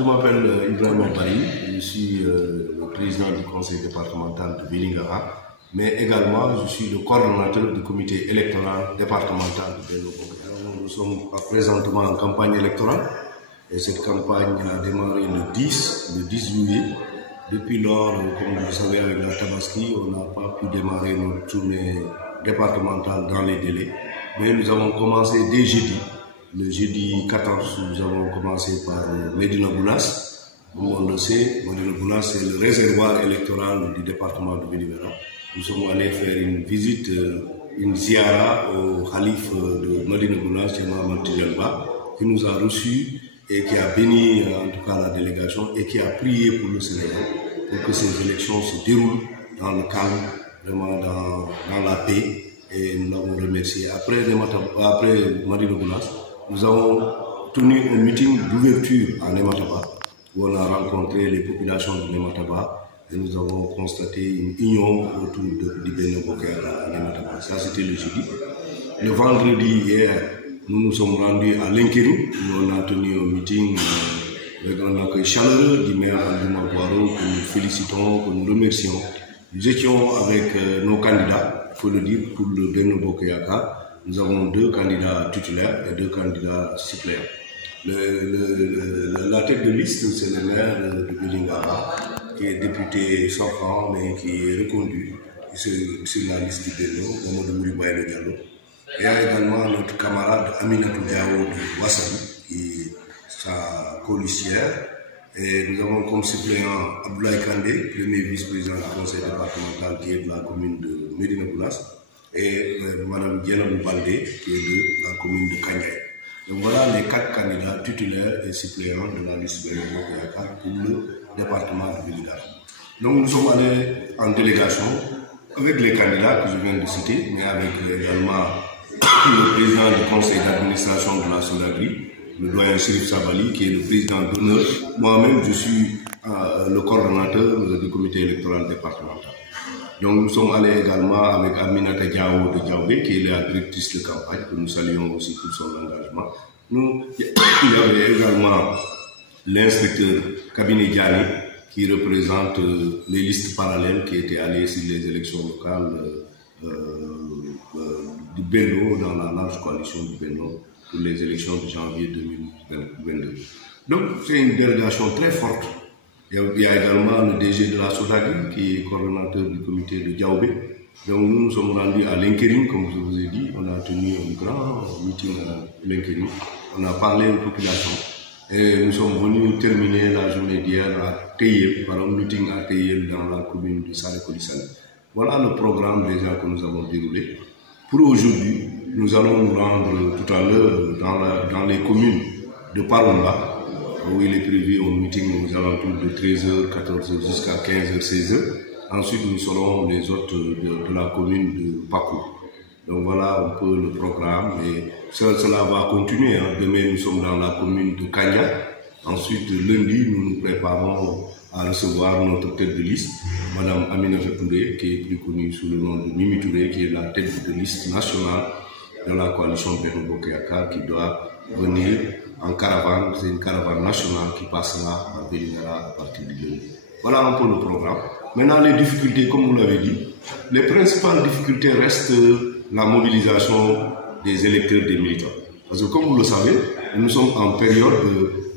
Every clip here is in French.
je m'appelle Ibrahim Paris, je suis le président du conseil départemental de Vélingara, mais également je suis le coordonnateur du comité électoral départemental de Benno Bokk Yakaar. Nous sommes présentement en campagne électorale et cette campagne a démarré le 10 juillet. Depuis lors, comme vous savez, avec la Tabaski, on n'a pas pu démarrer notre tournée départementale dans les délais, mais nous avons commencé dès jeudi. Le jeudi 14, nous avons commencé par Médina Gounass. Comme on le sait, Médina Gounass c'est le réservoir électoral du département de Vélingara. Nous sommes allés faire une visite, une ziara au Khalif de Médina Gounass, Cheikh Mahamad Tidiane Ba, qui nous a reçus et qui a béni en tout cas la délégation et qui a prié pour le Sénégal pour que ces élections se déroulent dans le calme, vraiment dans la paix. Et nous l'avons remercié. Après Médina Gounass, nous avons tenu un meeting d'ouverture à Nemataba, où on a rencontré les populations de Nemataba et nous avons constaté une union autour du Benno Bokk Yakaar à Nemataba. Ça, c'était le jeudi. Le vendredi, hier, nous nous sommes rendus à Linkéring, où on a tenu un meeting avec un accueil chaleureux du maire Abdouma Boiro, que nous félicitons, que nous remercions. Nous étions avec nos candidats, il faut le dire, pour le Benno Bokk Yakaar. Nous avons 2 candidats titulaires et 2 candidats suppléants. La tête de liste, c'est le maire de Vélingara, qui est député sortant, mais qui est reconduit sur la liste du Benno, Mamadou Mouribaïlo Diallo. Il y a également notre camarade Aminatou Diao de Wassani, qui est sa colistière. Et nous avons comme suppléant Abdoulaye Kandé, premier vice-président du conseil départemental, qui est de la commune de Médina Gounass, et Mme Diallo Baldé, qui est de la commune de Kanyay. Donc voilà les 4 candidats titulaires et suppléants de la liste Benno Bokk Yakaar pour le département de Vélingara. Donc nous sommes allés en délégation avec les candidats que je viens de citer, mais avec également le président du conseil d'administration de la Sonagri, le doyen Chérif Sabali, qui est le président d'honneur. Moi-même, je suis le coordonnateur du comité électoral départemental. Donc nous sommes allés également avec Aminata Diao de Diaobé, qui est la directrice de campagne, que nous saluons aussi pour son engagement. Il y avait également l'inspecteur Kabinet Diani, qui représente les listes parallèles qui étaient allées sur les élections locales du Benno, dans la large coalition du Benno, pour les élections de janvier 2022. Donc c'est une délégation très forte. Il y a également le DG de la Sonagri, qui est coordonnateur du comité de Diaobé. Donc nous nous sommes rendus à Linkéring, comme je vous ai dit. On a tenu un grand meeting à Linkéring. On a parlé aux populations. Et nous sommes venus terminer la journée d'hier à Teyel, par un meeting à Teyel dans la commune de Sarekoli-Sane. Voilà le programme déjà que nous avons déroulé. Pour aujourd'hui, nous allons nous rendre tout à l'heure dans les communes de Paromba, où il est prévu un meeting aux alentours de 13h, 14h jusqu'à 15h, 16h. Ensuite, nous serons les autres de la commune de Pakou. Donc voilà un peu le programme et cela va continuer. Demain, nous sommes dans la commune de Kanya. Ensuite, lundi, nous nous préparons à recevoir notre tête de liste, Mme Aminata Touré, qui est plus connue sous le nom de Mimi Touré, qui est la tête de liste nationale de la coalition Benno Bokk Yakaar, qui doit venir en caravane. C'est une caravane nationale qui passera à Vélingara à partir du lundi. Voilà un peu le programme. Maintenant, les difficultés, comme vous l'avez dit, les principales difficultés restent la mobilisation des électeurs, des militants. Parce que comme vous le savez, nous sommes en période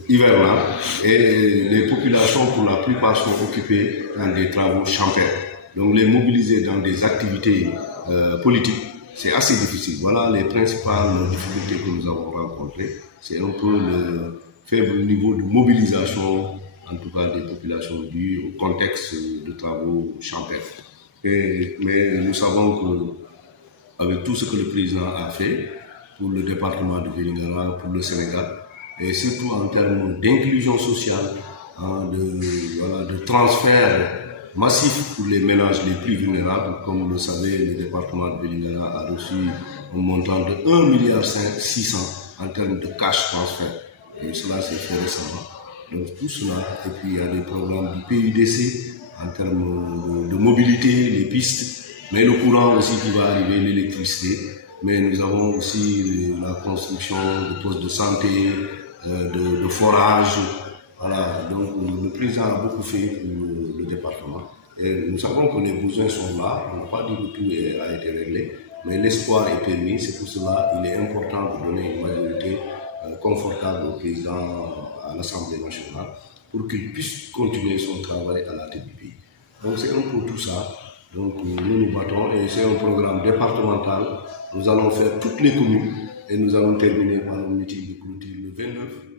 hivernale et les populations, pour la plupart, sont occupées dans des travaux champêtres. Donc les mobiliser dans des activités politiques, c'est assez difficile. Voilà les principales difficultés que nous avons rencontrées. C'est un peu le faible niveau de mobilisation, en tout cas des populations, dû au contexte de travaux champêtres. Mais nous savons que, avec tout ce que le président a fait pour le département de Vélingara, pour le Sénégal, et surtout en termes d'inclusion sociale, de transfert massif pour les ménages les plus vulnérables. Comme vous le savez, le département de Vélingara a reçu un montant de 1,6 milliard en termes de cash transfert. Et cela s'est fait récemment. Donc tout cela, et puis il y a des programmes du PUDC en termes de mobilité, les pistes, mais le courant aussi qui va arriver, l'électricité. Mais nous avons aussi la construction de postes de santé, de forage, Voilà, donc le président a beaucoup fait pour le département. Et nous savons que les besoins sont là, on n'a pas dit que tout a été réglé, mais l'espoir est permis. C'est pour cela qu'il est important de donner une majorité confortable au président à l'Assemblée nationale pour qu'il puisse continuer son travail à la tête du pays. Donc c'est un peu tout ça. Donc nous nous battons et c'est un programme départemental. Nous allons faire toutes les communes et nous allons terminer par un meeting de clôture le 29.